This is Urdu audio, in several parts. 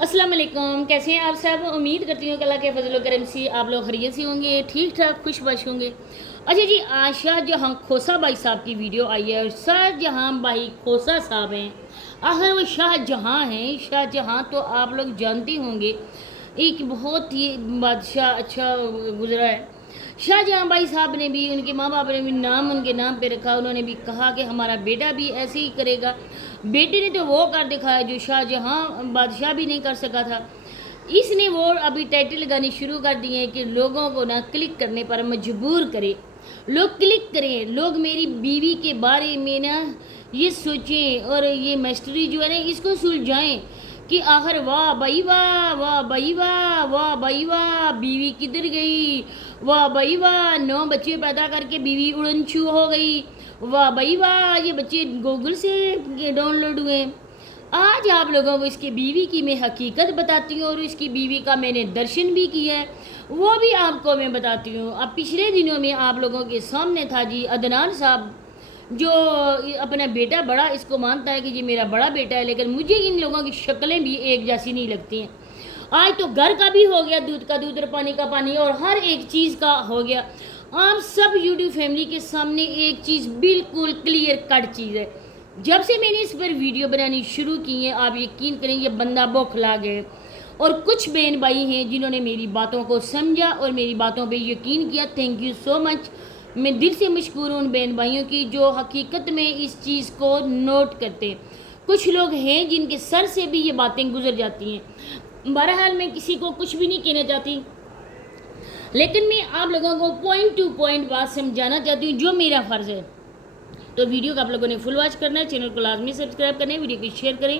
السلام علیکم، کیسے ہیں آپ سب؟ امید کرتی ہوں کہ اللہ کے فضل و کرم سے آپ لوگ خیریت سے ہوں گے، ٹھیک ٹھاک خوش بش ہوں گے۔ اچھا جی، آج شاہ جہاں کھوسہ بھائی صاحب کی ویڈیو آئی ہے اور شاہ جہاں بھائی کھوسہ صاحب ہیں۔ آخر وہ شاہ جہاں ہیں، شاہ جہاں تو آپ لوگ جانتے ہوں گے، ایک بہت ہی بادشاہ اچھا گزرا ہے۔ شاہ جہاں بھائی صاحب نے بھی، ان کے ماں باپ نے بھی نام ان کے نام پہ رکھا، انہوں نے بھی کہا کہ ہمارا بیٹا بھی ایسے ہی کرے گا۔ بیٹے نے تو وہ کر دکھایا جو شاہ جہاں بادشاہ بھی نہیں کر سکا تھا۔ اس نے وہ ابھی ٹائٹل لگانی شروع کر دی ہے کہ لوگوں کو نہ کلک کرنے پر مجبور کرے، لوگ کلک کریں، لوگ میری بیوی کے بارے میں نا یہ سوچیں اور یہ مسٹری جو ہے نا اس کو سلجھائیں کہ آخر واہ بھائی واہ، واہ بھائی واہ، واہ بھائی واہ، بیوی کدھر گئی، واہ بھائی واہ، 9 بچے پیدا کر کے بیوی اڑن چھو ہو گئی، واہ بھائی واہ، یہ بچے گوگل سے ڈاؤن لوڈ ہوئے۔ آج آپ لوگوں کو اس کی بیوی کی میں حقیقت بتاتی ہوں اور اس کی بیوی کا میں نے درشن بھی کیا ہے، وہ بھی آپ کو میں بتاتی ہوں۔ اب پچھلے دنوں میں آپ لوگوں کے سامنے تھا جی عدنان صاحب، جو اپنا بیٹا بڑا اس کو مانتا ہے کہ یہ میرا بڑا بیٹا ہے، لیکن مجھے ان لوگوں کی شکلیں بھی ایک جیسی نہیں لگتی ہیں۔ آج تو گھر کا بھی ہو گیا دودھ کا دودھ اور پانی کا پانی اور ہر ایک چیز کا ہو گیا۔ آپ سب یوٹیوب فیملی کے سامنے ایک چیز بالکل کلیئر کٹ چیز ہے۔ جب سے میں نے اس پر ویڈیو بنانی شروع کی ہے، آپ یقین کریں یہ بندہ بوکھلا گئے، اور کچھ بہن بھائی ہیں جنہوں نے میری باتوں کو سمجھا اور میری باتوں پہ یقین کیا۔ تھینک یو سو مچ، میں دل سے مشکور ہوں ان بہن بھائیوں کی جو حقیقت میں اس چیز کو نوٹ کرتے ہیں۔ کچھ لوگ ہیں جن کے سر سے بھی یہ باتیں گزر جاتی ہیں۔ بہرحال میں کسی کو کچھ بھی نہیں کہنا چاہتی، لیکن میں آپ لوگوں کو پوائنٹ ٹو پوائنٹ بات سمجھانا چاہتی ہوں جو میرا فرض ہے۔ تو ویڈیو کو آپ لوگوں نے فل واچ کرنا ہے، چینل کو لازمی سبسکرائب کرنا ہے، ویڈیو کو شیئر کریں،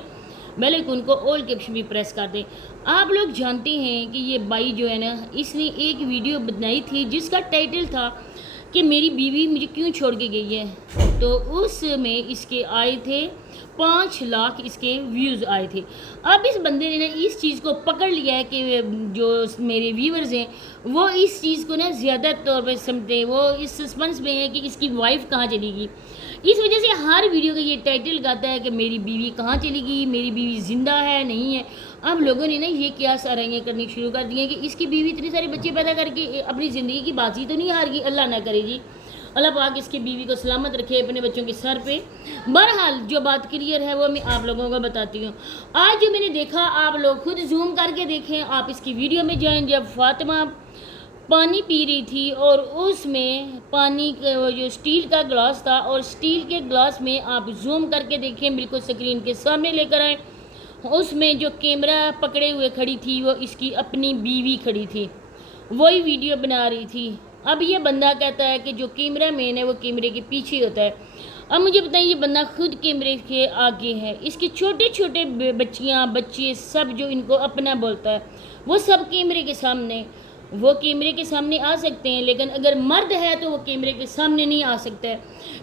بیل آئیکن کو آل کے آپشن بھی پریس کر دیں۔ آپ لوگ جانتے ہیں کہ یہ بھائی جو ہے نا اس نے ایک ویڈیو بنائی تھی جس کا ٹائٹل تھا کہ میری بیوی مجھے کیوں چھوڑ کے گئی ہے، تو اس میں اس کے آئے تھے 5 لاکھ اس کے ویوز آئے تھے۔ اب اس بندے نے نا اس چیز کو پکڑ لیا ہے کہ جو میرے ویورز ہیں وہ اس چیز کو نا زیادہ طور پہ سمجھتے ہیں، وہ اس سسپنس میں ہے کہ اس کی وائف کہاں چلی گئی۔ اس وجہ سے ہر ویڈیو کا یہ ٹائٹل لگاتا ہے کہ میری بیوی کہاں چلی گئی، میری بیوی زندہ ہے نہیں ہے۔ اب لوگوں نے نا یہ کیا سرائیاں کرنی شروع کر دی ہیں کہ اس کی بیوی اتنے سارے بچے پیدا کر کے اپنی زندگی کی بازی تو نہیں ہار گئی، اللہ نہ کرے جی، اللہ پاک اس کی بیوی کو سلامت رکھے اپنے بچوں کے سر پہ۔ بہرحال جو بات کلیئر ہے وہ میں آپ لوگوں کو بتاتی ہوں۔ آج جو میں نے دیکھا، آپ لوگ خود زوم کر کے دیکھیں، آپ اس کی ویڈیو میں جائیں، جب فاطمہ پانی پی رہی تھی اور اس میں پانی جو اسٹیل کا گلاس تھا اور اسٹیل کے گلاس میں آپ زوم کر کے دیکھیں، بالکل سکرین کے سامنے لے کر آئیں، اس میں جو کیمرہ پکڑے ہوئے کھڑی تھی وہ اس کی اپنی بیوی کھڑی تھی، وہی ویڈیو بنا رہی تھی۔ اب یہ بندہ کہتا ہے کہ جو کیمرہ مین ہے وہ کیمرے کے پیچھے ہوتا ہے۔ اب مجھے بتائیں، یہ بندہ خود کیمرے کے آگے ہے، اس کے چھوٹے چھوٹے بچیاں بچے سب جو ان کو اپنا بولتا ہے وہ سب کیمرے کے سامنے، وہ کیمرے کے سامنے آ سکتے ہیں، لیکن اگر مرد ہے تو وہ کیمرے کے سامنے نہیں آ سکتا ہے،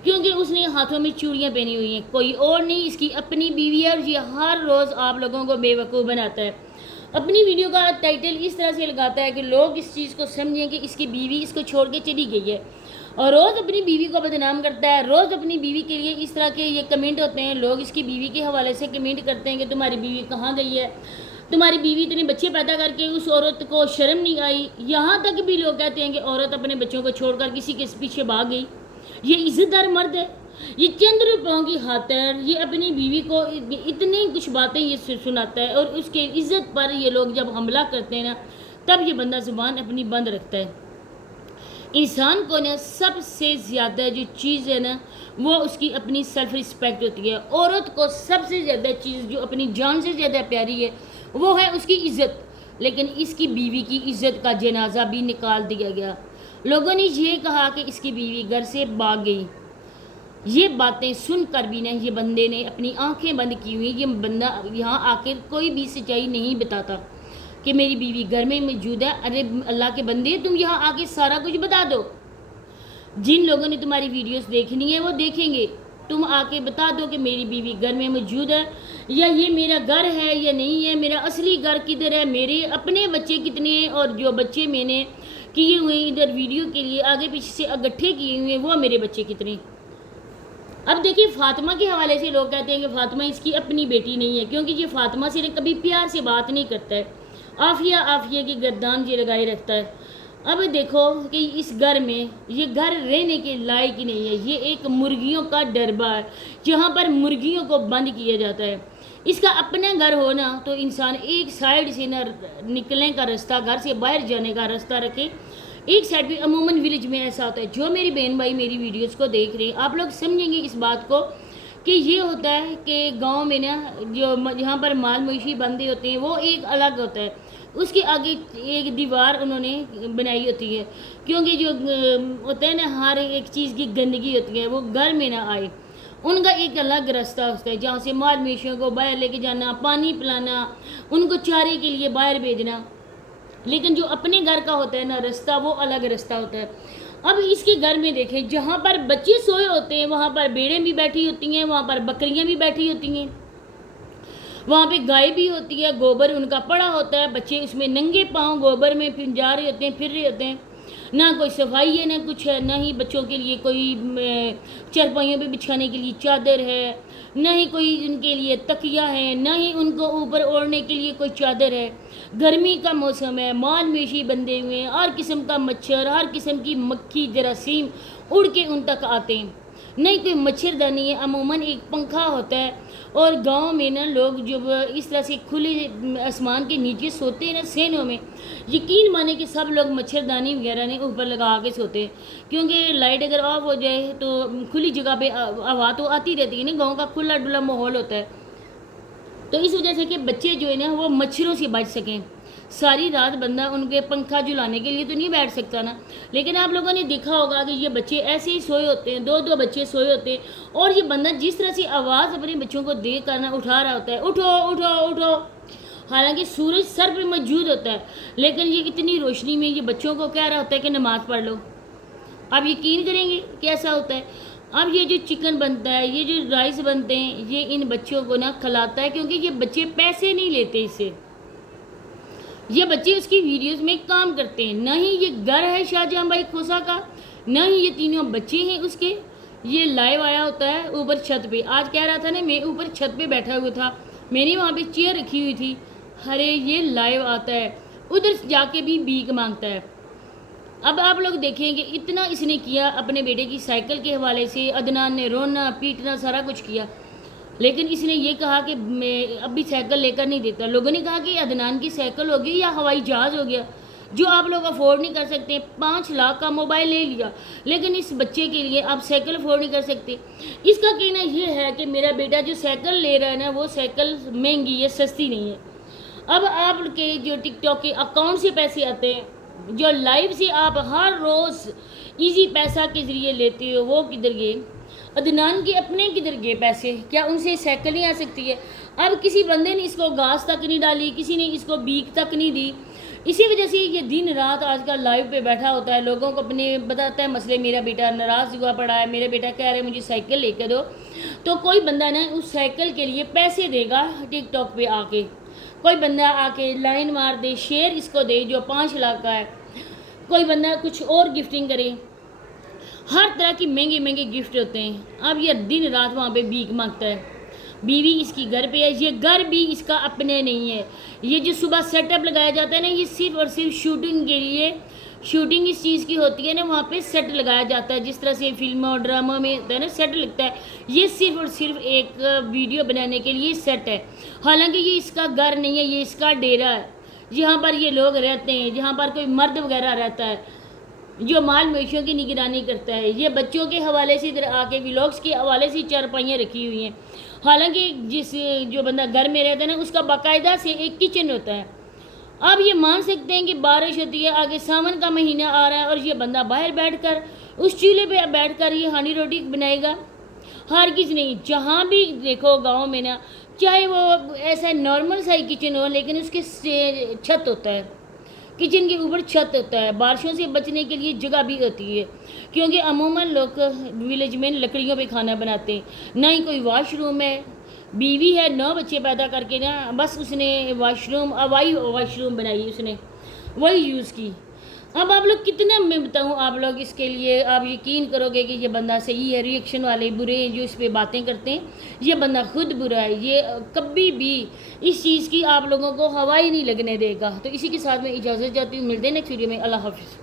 کیونکہ اس نے ہاتھوں میں چوڑیاں پہنی ہوئی ہیں، کوئی اور نہیں، اس کی اپنی بیوی ہے، اور یہ ہر روز آپ لوگوں کو بے وقوف بناتا ہے۔ اپنی ویڈیو کا ٹائٹل اس طرح سے لگاتا ہے کہ لوگ اس چیز کو سمجھیں کہ اس کی بیوی اس کو چھوڑ کے چلی گئی ہے، اور روز اپنی بیوی کو بدنام کرتا ہے، روز اپنی بیوی کے لیے اس طرح کے یہ کمنٹ ہوتے ہیں، لوگ اس کی بیوی کے حوالے سے کمنٹ کرتے ہیں کہ تمہاری بیوی کہاں گئی ہے، تمہاری بیوی اتنے بچے پیدا کر کے اس عورت کو شرم نہیں آئی۔ یہاں تک بھی لوگ کہتے ہیں کہ عورت اپنے بچوں کو چھوڑ کر کسی کے پیچھے بھاگ گئی، یہ عزت دار مرد ہے؟ یہ چند روپوں کی خاطر یہ اپنی بیوی کو اتنی کچھ باتیں یہ سناتا ہے، اور اس کے عزت پر یہ لوگ جب حملہ کرتے ہیں نا تب یہ بندہ زبان اپنی بند رکھتا ہے۔ انسان کو نا سب سے زیادہ جو چیز ہے نا وہ اس کی اپنی سیلف رسپیکٹ ہوتی ہے۔ عورت کو سب سے زیادہ چیز جو اپنی جان سے زیادہ پیاری ہے وہ ہے اس کی عزت، لیکن اس کی بیوی کی عزت کا جنازہ بھی نکال دیا گیا۔ لوگوں نے یہ کہا کہ اس کی بیوی گھر سے بھاگ گئی۔ یہ باتیں سن کر بھی نا یہ بندے نے اپنی آنکھیں بند کی ہوئی، یہ بندہ یہاں آ کر کوئی بھی سچائی نہیں بتاتا کہ میری بیوی گھر میں موجود ہے۔ ارے اللہ کے بندے، تم یہاں آ کے سارا کچھ بتا دو، جن لوگوں نے تمہاری ویڈیوز دیکھنی ہے وہ دیکھیں گے، تم آ کے بتا دو کہ میری بیوی گھر میں موجود ہے، یا یہ میرا گھر ہے یا نہیں ہے، میرا اصلی گھر کدھر ہے، میرے اپنے بچے کتنے ہیں، اور جو بچے میں نے کیے ہوئے ادھر ویڈیو کے لیے آگے پیچھے سے اگٹھے کیے ہوئے ہیں وہ میرے بچے کتنے ہیں۔ اب دیکھیے فاطمہ کے حوالے سے لوگ کہتے ہیں کہ فاطمہ اس کی اپنی بیٹی نہیں ہے، کیونکہ یہ فاطمہ سے کبھی پیار سے بات نہیں کرتا ہے، آفیہ آفیہ کی گردان یہ لگائے رکھتا ہے۔ اب دیکھو کہ اس گھر میں یہ گھر رہنے کے لائق ہی نہیں ہے، یہ ایک مرغیوں کا ڈربہ ہے جہاں پر مرغیوں کو بند کیا جاتا ہے۔ اس کا اپنا گھر ہونا تو انسان ایک سائیڈ سے نہ نکلنے کا راستہ، گھر سے باہر جانے کا راستہ رکھے، ایک سائیڈ پہ عموماً ولیج میں ایسا ہوتا ہے۔ جو میری بہن بھائی میری ویڈیوز کو دیکھ رہے ہیں آپ لوگ سمجھیں گے اس بات کو کہ یہ ہوتا ہے کہ گاؤں میں نا جو جہاں پر مال مویشی بندے ہوتے ہیں وہ ایک الگ ہوتا ہے، اس کے آگے ایک دیوار انہوں نے بنائی ہوتی ہے، کیونکہ جو ہوتا ہے نا ہر ایک چیز کی گندگی ہوتی ہے وہ گھر میں نہ آئے۔ ان کا ایک الگ راستہ ہوتا ہے جہاں سے مال مویشیوں کو باہر لے کے جانا، پانی پلانا، ان کو چارے کے لیے باہر بھیجنا۔ لیکن جو اپنے گھر کا ہوتا ہے نا راستہ وہ الگ راستہ ہوتا ہے۔ اب اس کے گھر میں دیکھیں جہاں پر بچے سوئے ہوتے ہیں وہاں پر بھیڑیں بھی بیٹھی ہوتی ہیں، وہاں پر بکریاں بھی بیٹھی ہوتی ہیں، وہاں پہ گائے بھی ہوتی ہے، گوبر ان کا پڑا ہوتا ہے، بچے اس میں ننگے پاؤں گوبر میں پھر جا رہے ہوتے ہیں، پھر رہے ہوتے ہیں، نہ کوئی صفائی ہے نہ کچھ ہے، نہ ہی بچوں کے لیے کوئی چرپائیوں پہ بچھانے کے لیے چادر ہے، نہ ہی کوئی ان کے لیے تکیہ ہے، نہ ہی ان کو اوپر اوڑھنے کے لیے کوئی چادر ہے۔ گرمی کا موسم ہے، مال مویشی بندے ہوئے ہیں، ہر قسم کا مچھر، ہر قسم کی مکھی جراثیم اڑ کے ان تک آتے ہیں، نہیں کوئی مچھردانی ہے، عموماً ایک پنکھا ہوتا ہے۔ اور گاؤں میں نا لوگ جب اس طرح سے کھلے آسمان کے نیچے سوتے ہیں نا سینوں میں، یقین مانے کہ سب لوگ مچھردانی وغیرہ نے اوپر لگا کے سوتے ہیں، کیونکہ لائٹ اگر آف ہو جائے تو کھلی جگہ پہ ہوا تو آتی رہتی ہے نا، گاؤں کا کھلا ڈلا ماحول ہوتا ہے، تو اس وجہ سے کہ بچے جو ہے نا وہ مچھروں سے بچ سکیں۔ ساری رات بندہ ان کے پنکھا جلانے کے لیے تو نہیں بیٹھ سکتا نا، لیکن آپ لوگوں نے دیکھا ہوگا کہ یہ بچے ایسے ہی سوئے ہوتے ہیں، دو دو بچے سوئے ہوتے ہیں، اور یہ بندہ جس طرح سے آواز اپنے بچوں کو دے کر نا اٹھا رہا ہوتا ہے، اٹھو اٹھو اٹھو، حالانکہ سورج سر پہ موجود ہوتا ہے، لیکن یہ اتنی روشنی میں یہ بچوں کو کہہ رہا ہوتا ہے کہ نماز پڑھ لو۔ آپ یقین کریں گے کیسا ہوتا ہے؟ اب یہ جو چکن بنتا ہے، یہ جو رائس بنتے ہیں، یہ ان بچوں کو نا کھلاتا ہے، کیونکہ یہ بچے پیسے نہیں لیتے اس سے، یہ بچے اس کی ویڈیوز میں کام کرتے ہیں، نہ ہی یہ گھر ہے شاہجہاں بھائی کھوسا کا، نہ ہی یہ تینوں بچے ہیں اس کے۔ یہ لائیو آیا ہوتا ہے اوپر چھت پہ، آج کہہ رہا تھا نا میں اوپر چھت پہ بیٹھا ہوا تھا، میں نے وہاں پہ چیئر رکھی ہوئی تھی، ارے یہ لائیو آتا ہے ادھر جا کے بھی بھیک مانگتا ہے۔ اب آپ لوگ دیکھیں کہ اتنا اس نے کیا اپنے بیٹے کی سائیکل کے حوالے سے، عدنان نے رونا پیٹنا سارا کچھ کیا، لیکن اس نے یہ کہا کہ میں اب بھی سائیکل لے کر نہیں دیتا۔ لوگوں نے کہا کہ عدنان کی سائیکل ہوگی یا ہوائی جہاز ہو گیا جو آپ لوگ افورڈ نہیں کر سکتے، 5 لاکھ کا موبائل لے لیا، لیکن اس بچے کے لیے آپ سائیکل افورڈ نہیں کر سکتے۔ اس کا کہنا یہ ہے کہ میرا بیٹا جو سائیکل لے رہا ہے نا وہ سائیکل مہنگی ہے، سستی نہیں ہے۔ اب آپ کے جو ٹک ٹاک کے اکاؤنٹ سے پیسے آتے ہیں، جو لائیو سے آپ ہر روز ایزی پیسہ کے ذریعے لیتے ہو، وہ کدھر گئے؟ عدنان کے اپنے کدھر گئے پیسے؟ کیا ان سے سائیکل نہیں آ سکتی ہے؟ اب کسی بندے نے اس کو گھاس تک نہیں ڈالی، کسی نے اس کو بیک تک نہیں دی، اسی وجہ سے یہ دن رات آج کل لائیو پہ بیٹھا ہوتا ہے، لوگوں کو اپنے بتاتا ہے مسئلے، میرا بیٹا ناراض ہوا پڑا ہے، میرا بیٹا کہہ رہے مجھے سائیکل لے کے دو، تو کوئی بندہ نا اس سائیکل کے لیے پیسے دے گا ٹک ٹاک پہ آ کے، کوئی بندہ آ کے لائن مار دے، شیئر اس کو دے جو 5 لاکھ کا ہے، کوئی بندہ کچھ اور گفٹنگ کرے، ہر طرح کی مہنگے مہنگے گفٹ ہوتے ہیں۔ اب یہ دن رات وہاں پہ بھیک مانگتا ہے، بیوی اس کی گھر پہ ہے، یہ گھر بھی اس کا اپنے نہیں ہے۔ یہ جو صبح سیٹ اپ لگایا جاتا ہے نا، یہ صرف اور صرف شوٹنگ کے لیے، شوٹنگ اس چیز کی ہوتی ہے نا، وہاں پہ سیٹ لگایا جاتا ہے، جس طرح سے فلموں اور ڈراموں میں ہوتا ہے نا سیٹ لگتا ہے، یہ صرف اور صرف ایک ویڈیو بنانے کے لیے سیٹ ہے، حالانکہ یہ اس کا گھر نہیں ہے، یہ اس کا ڈیرا ہے جہاں پر یہ لوگ رہتے ہیں، جہاں پر کوئی مرد وغیرہ رہتا ہے جو مال مویشیوں کی نگرانی کرتا ہے۔ یہ بچوں کے حوالے سے ادھر آ کے ولاگس کے حوالے سے چارپائیاں رکھی ہوئی ہیں، حالانکہ جو بندہ گھر میں رہتا ہے نا اس کا باقاعدہ سے ایک کچن ہوتا ہے۔ اب یہ مان سکتے ہیں کہ بارش ہوتی ہے، آگے ساون کا مہینہ آ رہا ہے، اور یہ بندہ باہر بیٹھ کر اس چولہے پہ بیٹھ کر یہ ہانی روٹی بنائے گا؟ ہرگز نہیں۔ جہاں بھی دیکھو گاؤں میں نا، چاہے وہ ایسا نارمل سا ہی کچن ہو، لیکن اس کے چھت ہوتا ہے، کچن کے اوپر چھت ہوتا ہے، بارشوں سے بچنے کے لیے جگہ بھی ہوتی ہے، کیونکہ عموماً لوگ ولیج میں لکڑیوں پہ کھانا بناتے ہیں، نہ ہی کوئی واش روم ہے۔ بیوی ہے 9 بچے پیدا کر کے نا، بس اس نے واش روم واش روم بنائی، اس نے وہی یوز کی۔ اب آپ لوگ کتنے میں بتاؤں آپ لوگ اس کے لیے آپ یقین کرو گے کہ یہ بندہ صحیح ہے، ریئیکشن والے برے ہیں جو اس پہ باتیں کرتے ہیں، یہ بندہ خود برا ہے، یہ کبھی بھی اس چیز کی آپ لوگوں کو ہوا ہی نہیں لگنے دے گا۔ تو اسی کے ساتھ میں اجازت چاہتی ہوں، ملتے ہیں نیکسٹ ویڈیو میں، اللہ حافظ۔